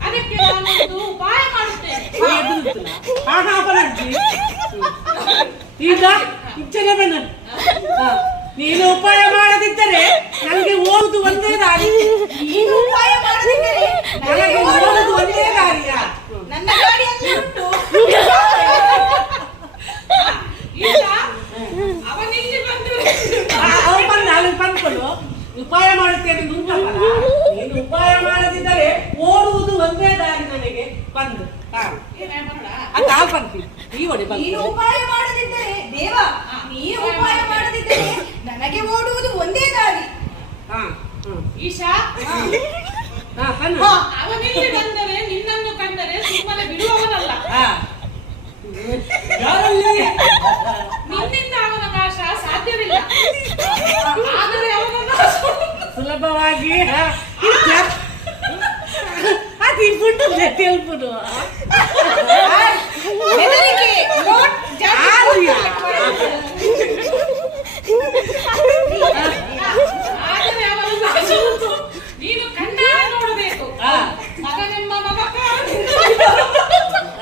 ಅದಕ್ಕೆ ನಾನೊಂದು ಉಪಾಯ ಮಾಡುತ್ತೇನೆ ಈಗ ಇಚ್ಛನೆ ನೀನು ಉಪಾಯ ಮಾಡದಿದ್ದರೆ ನನಗೆ ಓದುದು ಒಂದೇ ದಾರಿ. ನೀನು ಉಪಾಯ ಮಾಡದಿದ್ದರೆ ನನಗೆ ಓದುದು ಒಂದೇ ದಾರಿಯ ನನ್ನ ಗಾಡಿಯಲ್ಲಿ ಉಂಟು ಈಗ ಅವನಿಲ್ಲಿ ಬಂದು ಅವ್ರು ಬಂದ ಅಲ್ಲಿ ಬಂದ್ಕೊಂಡು ಉಪಾಯ ಮಾಡುತ್ತೇನೆ ಉಂಟಲ್ಲ? ನೀನು ಉಪಾಯ ಮಾಡದಿದ್ದರೆ ಓಡುವುದು ಒಂದೇ ದಾರಿ ನನಗೆ ಬಂದು. ಉಪಾಯ ಮಾಡದಿದ್ದರೆ ದೇವ ನೀ ಉಪಾಯ ಮಾಡದಿದ್ದರೆ ನನಗೆ ಓಡುವುದು ಒಂದೇ ದಾರಿ. ಈಶಾ? ಬಂದರೆ ನಿನ್ನನ್ನು ಕಂಡರೆ ಸುಮ್ಮನೆ ಬಿಡುವವನಲ್ಲ.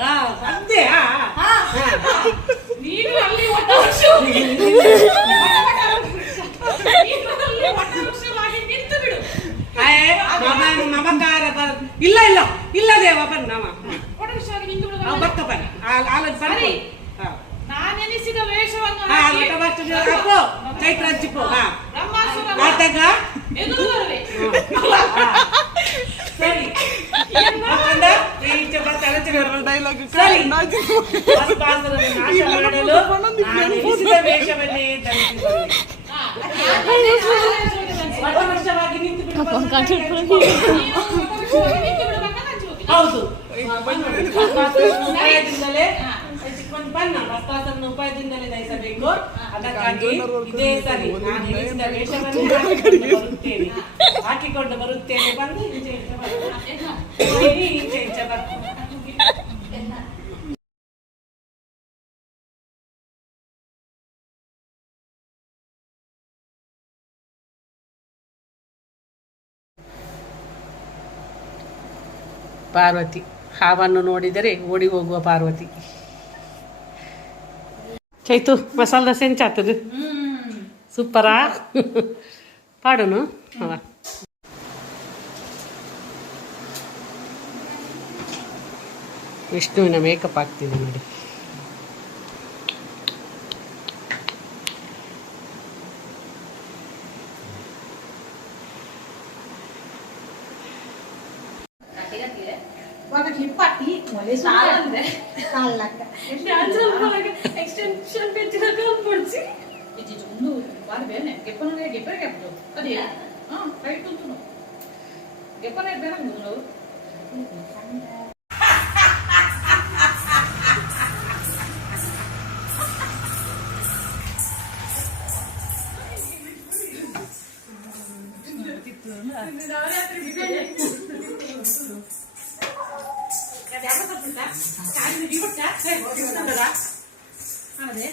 ಹಾ ಅಂತೆ ಹಾ ಹಾ. ನೀನು ಅಲ್ಲಿ ಒಟ್ಟ ವೃಕ್ಷ- ನೀನು ಅಲ್ಲಿ ಒಟ್ಟ ವೃಕ್ಷವಾಗಿ ನಿಂತು ಬಿಡು ಮಮಕಾರ ಬರ್ ಇಲ್ಲ ಇಲ್ಲ. ಇಲ್ಲ ದೇವ ಬನ್ನ ಒಟ್ಟ ವೃಕ್ಷವಾಗಿ ನಿಂತು ಬಿಡು ಅವ ಬರ್ತ ಬನ್ನಿ. ಆಲದ. ಹಾ. ನಾನೆನಿಸಿದ ವೇಷವನ್ನು ಹಾಕಿ ಅಪ್ಪು ಚೈತ್ರ ಹಚ್ಚಿಪು ಹಾ. ಆತಾಗ ಎದುರು ಬರುವೆ. ಸರಿ. ಈಚೆ ಡೈಲಾಗ್ ಸರಿ ಬಸ್ಪಾಸರನ್ನು ನಾಶ ಮಾಡಲು ನಾನು ಎನಿಸಿದ ವೇಷವನ್ನೇ ಧರಿಸಿ ಬಂದೆ. ಹಾ. ವಟವೃಕ್ಷವಾಗಿ ನಿಂತು ಬಿಡು ಬಂದ ನೀನು ಒಟ್ಟ ವೃಕ್ಷವಾಗಿ ನಿಂತು ಬಿಡು ಮಗ ಹಂಚುವುದು. ಹೌದು. ಬಣ್ಣ ಉಪಾಯದಿಂದಲೇ ದಯಿಸಬೇಕು ಅದಕ್ಕಾಗಿ ಇದೇ ಸರಿ ನಾನು ವೇಷವನ್ನೇ ಹಾಕಿಕೊಂಡು ಬರುತ್ತೇನೆ. ಬಂದು ಈಚೆ ಈಚೆ ಬರ್ತೇನೆ. ಹೋಗಿ ಈಚೆ ಈಚೆ ಬರ್ತೇನೆ ಪಾರ್ವತಿ ಹಾವನ್ನು ನೋಡಿದರೆ ಓಡಿ ಹೋಗುವ ಪಾರ್ವತಿ. ಚೈತು ಮಸಾಲ ದೋಸೆ ಎಂಚಾತದು ಸೂಪರಾ ಪಾಡೋನು? ಅವ ವಿಷ್ಣುವಿನ ಮೇಕಪ್ ಆಗ್ತಿದೆ ನೋಡಿ. ఒక క్లిప్ అట్టి మొలేసి కాళ్ళక్క ఎక్స్టెన్షన్ పెట్టినాక పొడిచి ఇది ముందు వారి బేనే గెప్పను గెప్ప గెప్పదు అది రైట్ ఉంటున్నావు గెప్పనే బేన ముందు రాత్రి ಅದೇ